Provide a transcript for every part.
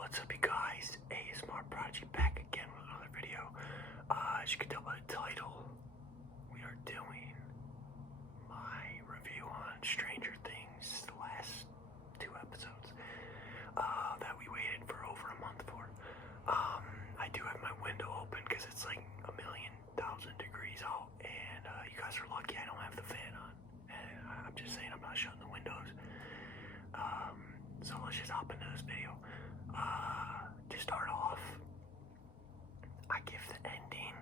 What's up, you guys? ASMR Prodigy back again with another video. As you can tell by the title, we are doing my review on Stranger Things, the last 2 episodes that we waited for over a month for. I do have my window open because it's like 1,000,000 degrees out, and you guys are lucky I don't have the fan on. And I'm just saying, I'm not shutting the windows. So let's just hop into this video. To start off, I give the ending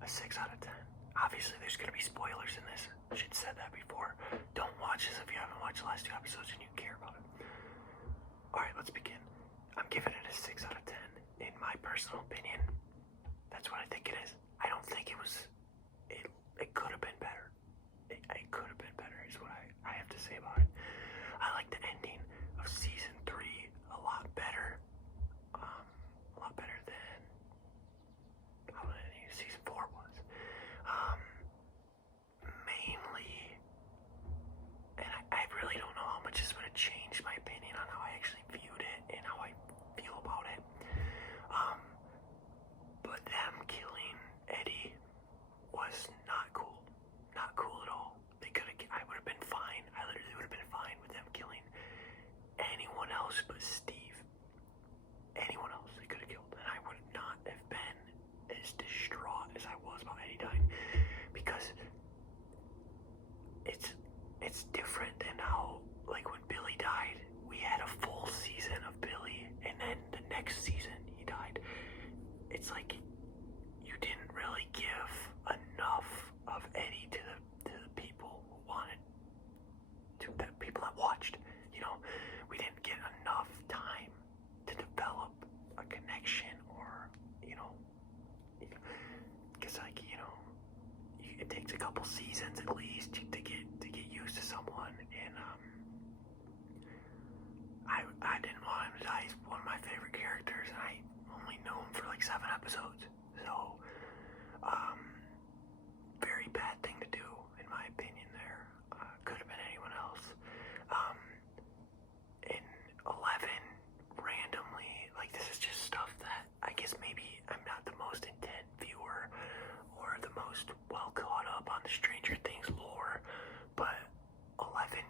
a 6 out of 10. Obviously, there's going to be spoilers in this. I should have said that before. Don't watch this if you haven't watched the last 2 episodes and you care about it. Alright, let's begin. I'm giving it a 6 out of 10. In my personal opinion, that's what I think it is. I don't think it was... It could have been better. It could have been better is what I have to say about it. I like the ending of season 3 a lot better. A lot better than how season 4 was. Mainly, and I really don't know how much this would have changed my opinion on how I actually viewed it and how I feel about it. But them killing Eddie was not cool. Not cool at all. I would have been fine. I literally would have been fine with them killing anyone else but Steve. Anyone else they could have killed, and I would not have been as distraught as I was about Eddie dying, because it's different than how, like, when Billy died, we had a full season of Billy, and then the next season he died. It's like you didn't really give enough of Eddie to the people who wanted to, the people that watched. You know, we didn't get enough time to develop a connection, or, you know, because, like, you know, it takes a couple seasons at least to get used to someone, and I didn't want him to die. He's one of my favorite characters, and I only knew him for like 7 episodes, so very bad thing to do, in my opinion. There could have been anyone else. In 11, randomly, like, this is just stuff that I guess maybe I'm not the most intent viewer or the most well caught up on the Stranger Things lore, but 11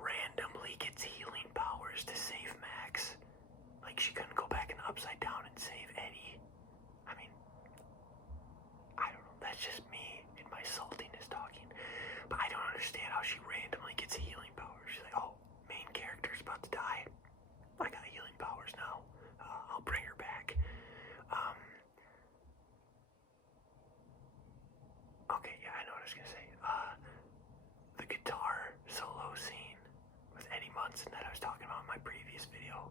randomly gets healing powers to save Max. Like, she couldn't go back in the Upside Down and save Eddie. I mean, I don't know, that's just me and my saltiness talking, but I don't understand how she randomly gets healing powers. She's like, oh, main character's about to die, I got healing powers now, I'll bring her back. Okay, yeah, I know what I was gonna say. The guitar solo scene with Eddie Munson that I was talking about in my previous video,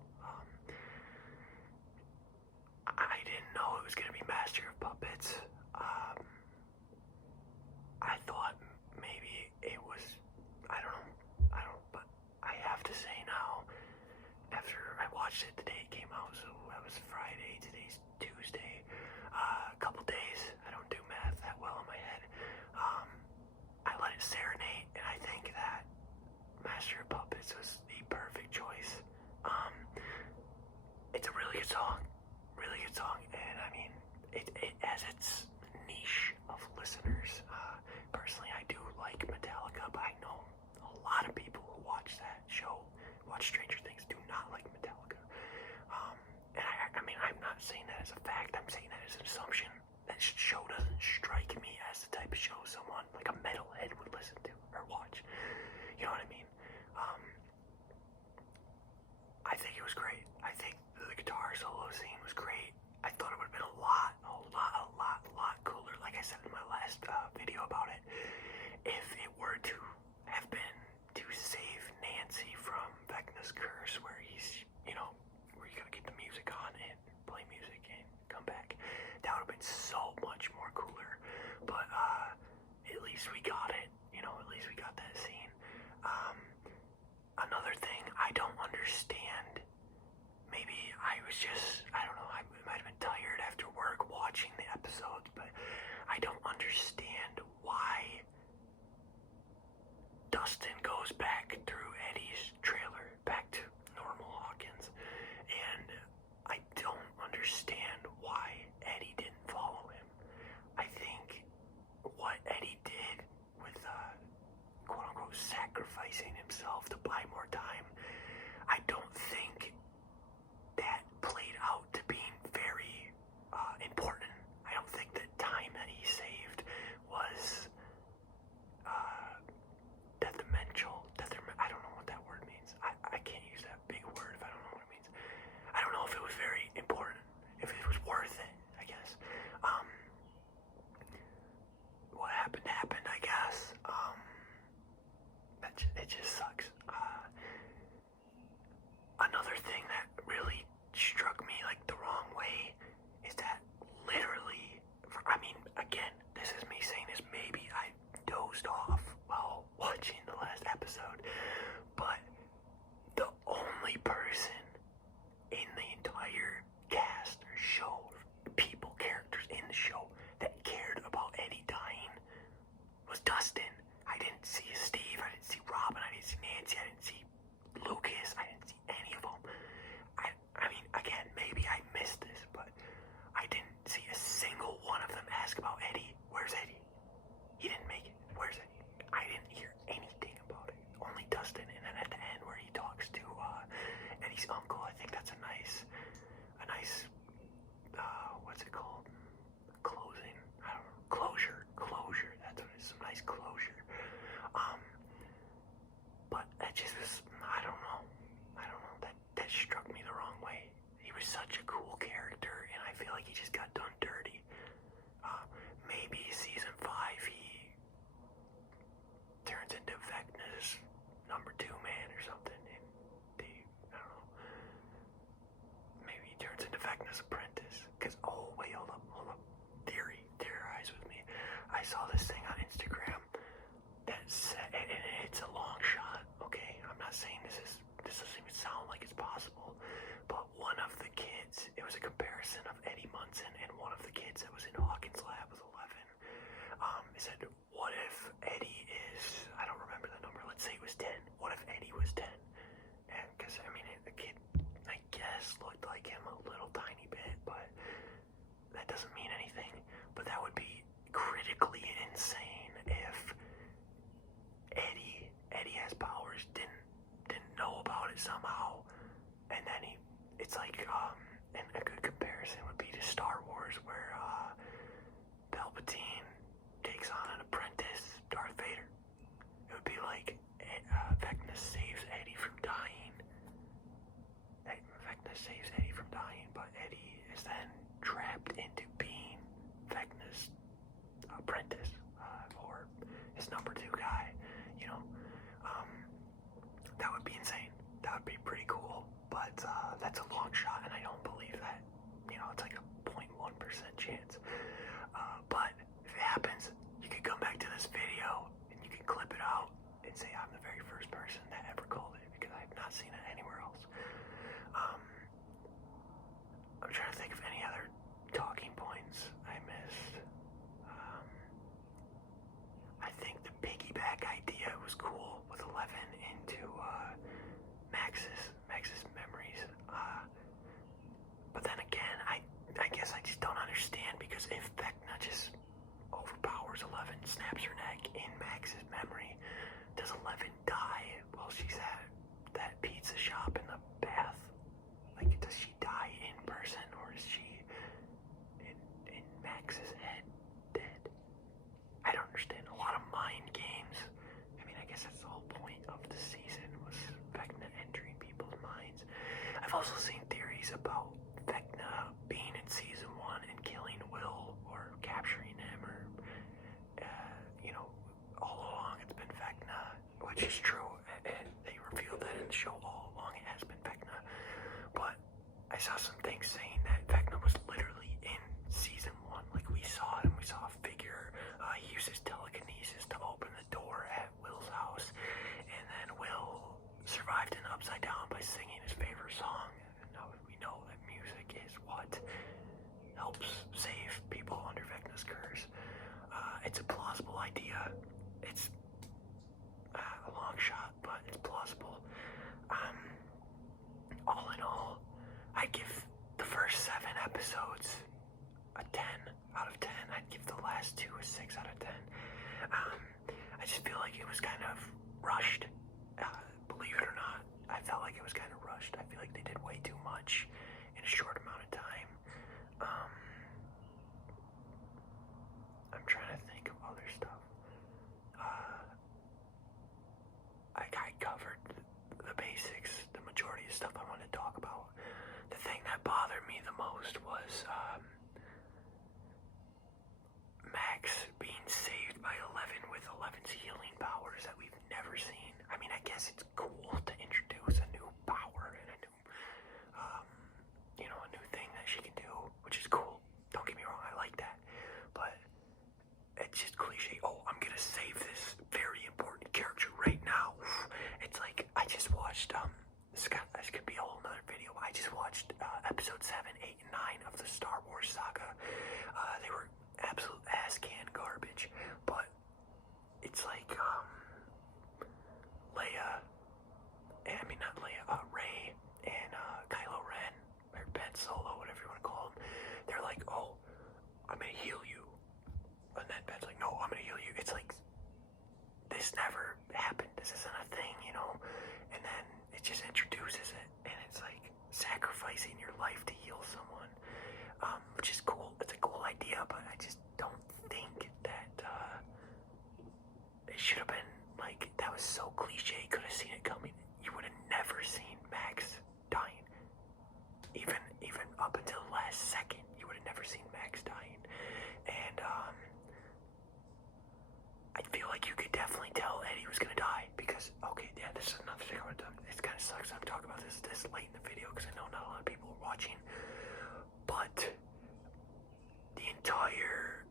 I didn't know it was gonna be Master of Puppets. I thought maybe it was, I don't know, but I have to say now, after I watched it the day it came out, so that was Friday, today's Tuesday, a couple days, I don't do math that well in my head, I let it serenade, and I think that Master of Puppets was the perfect choice. It's a really good song, and I mean, it has its niche of listeners. Personally, I do like Metallica, but I know a lot of people who watch that show, watch Stranger Things, do not like Metallica. And I mean, I'm not saying that as a fact, I'm saying that as an assumption. That show doesn't strike me as the type of show someone like a metalhead would listen to or watch. You know what I mean? I think it was great. I think the guitar solo scene was great. I thought it would have been a lot cooler, like I said in my last video about it, if it were to have been to save Nancy from Vecna's curse, where he's, you know, where you gotta get the music on and play music and come back. That would have been so much more cooler, but at least we got it, you know, at least we got that scene. Another thing I don't understand, maybe I was just, I don't know, I might have been tired after work watching the episodes, but I don't understand why Dustin goes back through Eddie's trailer, back to normal Hawkins, and understand why Eddie didn't follow him. I think what Eddie did with quote-unquote sacrificing himself to buy more time, I don't think that played out to being very important. I don't think the time that he saved was detrimental. I don't know what that word means. I can't use that big word if I don't know what it means. I don't know if it was very important, if it was worth it, I guess. What happened, I guess. It just sucks. Another thing that really struck me like the wrong way is that literally, I mean, again, this is me saying this, maybe I dozed off while watching the last episode, but the only person in the entire cast or show, people, characters in the show that cared about Eddie dying was Dustin. I didn't see Steve, I didn't see Robin, I didn't see Nancy, I didn't see Lucas, I didn't see any of them. I mean, again, maybe I missed this, but I didn't see a single one of them ask about Eddie. Where's Eddie? He didn't make it. Where's Eddie? I didn't hear anything about it. Only Dustin, and then at the end where he talks to Eddie's uncle, I think that's a nice, what's it called? Closing? I don't know. Closure. That's what it is. Some nice closure. But that just was, I don't know. That struck me the wrong way. He was such a cool character, and I feel like he just got done dirty. Maybe season 5 he turns into Vecna's number 2 man or something. And I don't know. Maybe he turns into Vecna's apprentice. Cause wait, hold up. Theorize with me. I saw this thing on Instagram that said, and it's a long shot. Okay, I'm not saying this doesn't even sound like it's possible, but one of the kids, it was a comparison of Eddie Munson and one of the kids that was in Hawkins' lab was 11. It said, what if Eddie is, I don't remember the number, let's say it was 10. What if Eddie was 10? And because, I mean, the kid, I guess, looked like him a little tiny bit, but that doesn't mean anything. But that would be critically insane if Eddie has powers, didn't know about it somehow, and then it's like, and a good comparison would be to Star Wars, where Palpatine takes on an apprentice, Darth Vader. It would be like Vecna saves Eddie from dying. Vecna saves Eddie from dying, but Eddie is then trapped into being Vecna's apprentice, or his number 2 guy, you know. That would be insane. That would be pretty cool, but that's a long shot, and I don't believe that. You know, it's like a 0.1% chance. But if it happens, you can come back to this video and you can clip it out and say I'm the very first person that ever called it, because I have not seen it anywhere else. I'm trying to think of any other talking points I missed. I think the piggyback idea was cool with 11 into Max's memories. But then again, I guess I just don't understand, because if Vecna just overpowers 11, snaps her neck in Max's memory, does 11 die while she's at that pizza shop in the bath? Like, does she die in person, or is she in Max's head dead? I don't understand. A lot of mind games. I mean, I guess that's the whole point of the season, was Vecna entering people's minds. I've also seen theories about Vecna being in season 1 and killing Will, or capturing him, or you know, all along it's been Vecna, which is true, and they revealed that in the show. All along it has been Vecna. But I saw some things saying that Vecna was literally in season 1. Like, we saw him, we saw a figure. He uses telekinesis to open the door at Will's house, and then Will survived an upside down by singing his favorite song. And now we know that music is what helps save people under Vecna's curse. It's a plausible idea. It's a long shot, but it's plausible. All in all, I'd give the first 7 episodes episodes a 10 out of 10. I'd give the last 2 a 6 out of 10. I just feel like it was kind of rushed. Believe it or not, I felt like it was kind of rushed. I feel like they did way too much in a short amount of time. I'm trying to think of other stuff. I covered the basics, the majority of stuff I wanted to talk about. The thing that bothered me the most was Max being saved by 11 with 11's healing powers that we've never seen. I mean, I guess it's cool to introduce a new power and a new, a new thing that she can do, which is cool. Don't get me wrong, I like that. But it's just cliche. Oh, I'm gonna save this very important character right now. It's like, I just watched, this could be a whole nother video. I just watched episode 7, 8, and 9 of the Star Wars saga. They were absolute ass-can garbage, but it's like, Rey and Kylo Ren, or Ben Solo, whatever you want to call him, they're like, oh, I'm gonna heal you. And then Ben's like, no, I'm gonna heal you. It's like, this never happened. This isn't a thing, And then it just introduces it, and it's like sacrificing your life to heal someone, which is cool. It's a cool idea, but I just don't think that it should have been like, that was so cliche. Could have seen it coming. You would have never seen Max dying. Even up until the last second, you would have never seen Max dying. And I feel like you could definitely tell Eddie was gonna die, because, okay, yeah, this is another thing I want to talk about. It kind of sucks I'm talking about this late in the video, because I know not a lot of people are watching, but the entire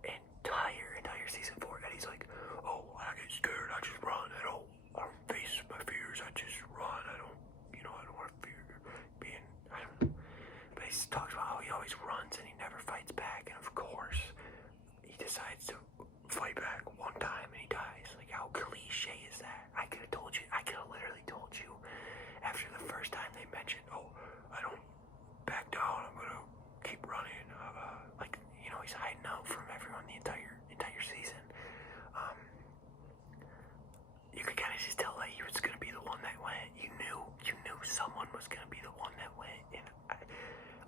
season 4, Eddie's like, oh, I get scared, I just run, I don't face my fears, I just run, I don't want to fear being, I don't know, but he talks about how he always runs and he never fights back, and of course, he decides to fight back one time and he dies. Like, how cliche is that? I could have literally told you after the first time they mentioned, oh, I don't back down, I'm gonna keep running, he's hiding out from everyone the entire season. You could kind of just tell that he was gonna be the one that went. You knew someone was gonna be the one that went, and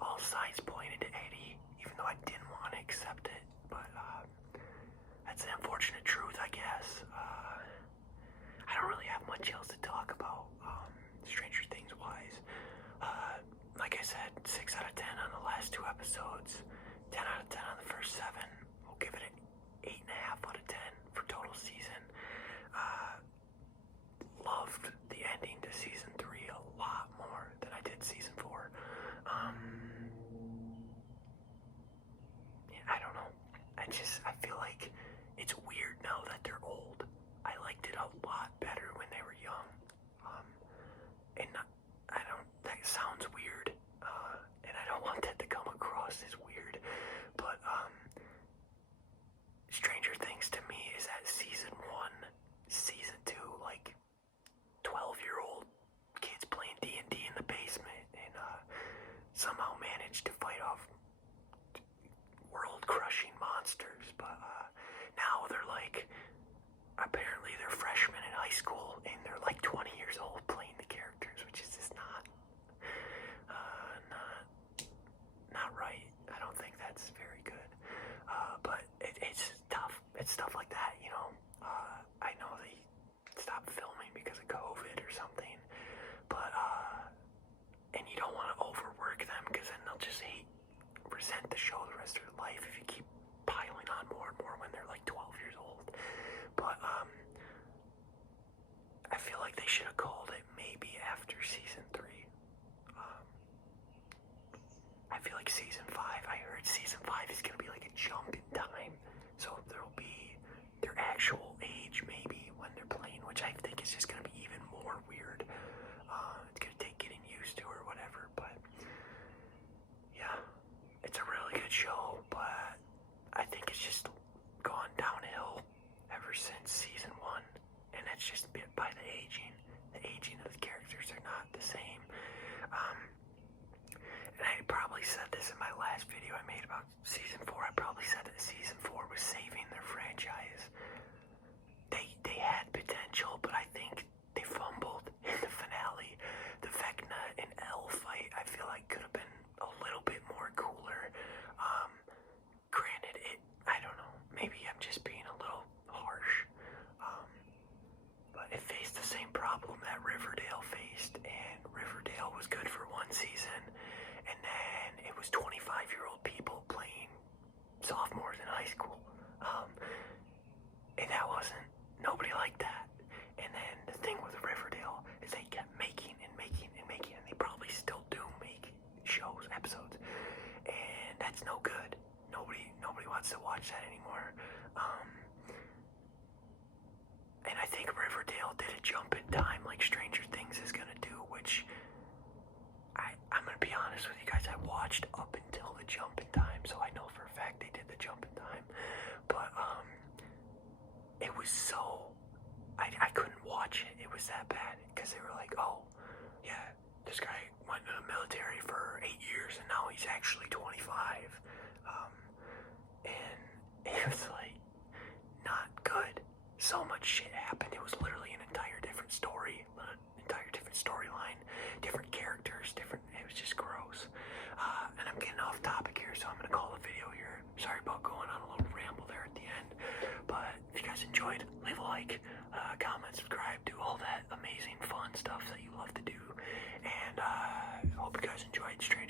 all signs pointed to Eddie, even though I didn't want to accept it, but that's the unfortunate truth, I guess. I don't really have much else to talk about, Stranger Things wise. Like I said, 6 out of 10 on the last 2 episodes, 10 out of 10 on the first 7. We'll give it an 8.5 out of 10 for total season. Loved the ending to season 3 a lot more than I did season 4. I don't know. I feel like it's weird now that they're old. I liked it a lot better when they were young. That sounds weird. And I don't want that to come across as weird. But, Stranger Things to me is at season 1, season 2, like 12-year-old kids playing D&D in the basement and, somehow managed to fight off world-crushing monsters, but now they're like, apparently they're freshmen in high school, and they're like 20 years old playing the characters, which is just not right. I don't think that's very good, but it's tough. It's stuff like that, I know they stopped filming because of COVID or something, but and you don't want to overwork them, because then they'll just resent the show the rest of their life if you keep piling on more and more when they're like 12 years old. But I feel like they should have called it maybe after season 3. I feel like season 5, I heard season 5 is going to be like a jump in time, so there'll be their actual age maybe when they're playing, which I think is just going to be even more weird. It's going to take getting used to or whatever, but yeah, it's a really good show, but I think it's just gone downhill ever since season 1, and it's just by the aging. The aging of the characters are not the same. And I probably said this in my last video, nuts to watch that anymore. And I think Riverdale did a jump in time like Stranger Things is gonna do, which I'm gonna be honest with you guys, I watched up until the jump in time, so I know for a fact they did the jump in time. But it was so I couldn't watch it. It was that bad because they were like, oh yeah, this guy went to the military for 8 years and now he's actually 25. And it was like not good. So much shit happened. It was literally an entire different story, an entire different storyline, different characters, different. It was just gross. And I'm getting off topic here, so I'm gonna call the video here. Sorry about going on a little ramble there at the end. But if you guys enjoyed, leave a like, comment, subscribe, do all that amazing fun stuff that you love to do. And hope you guys enjoyed Stranger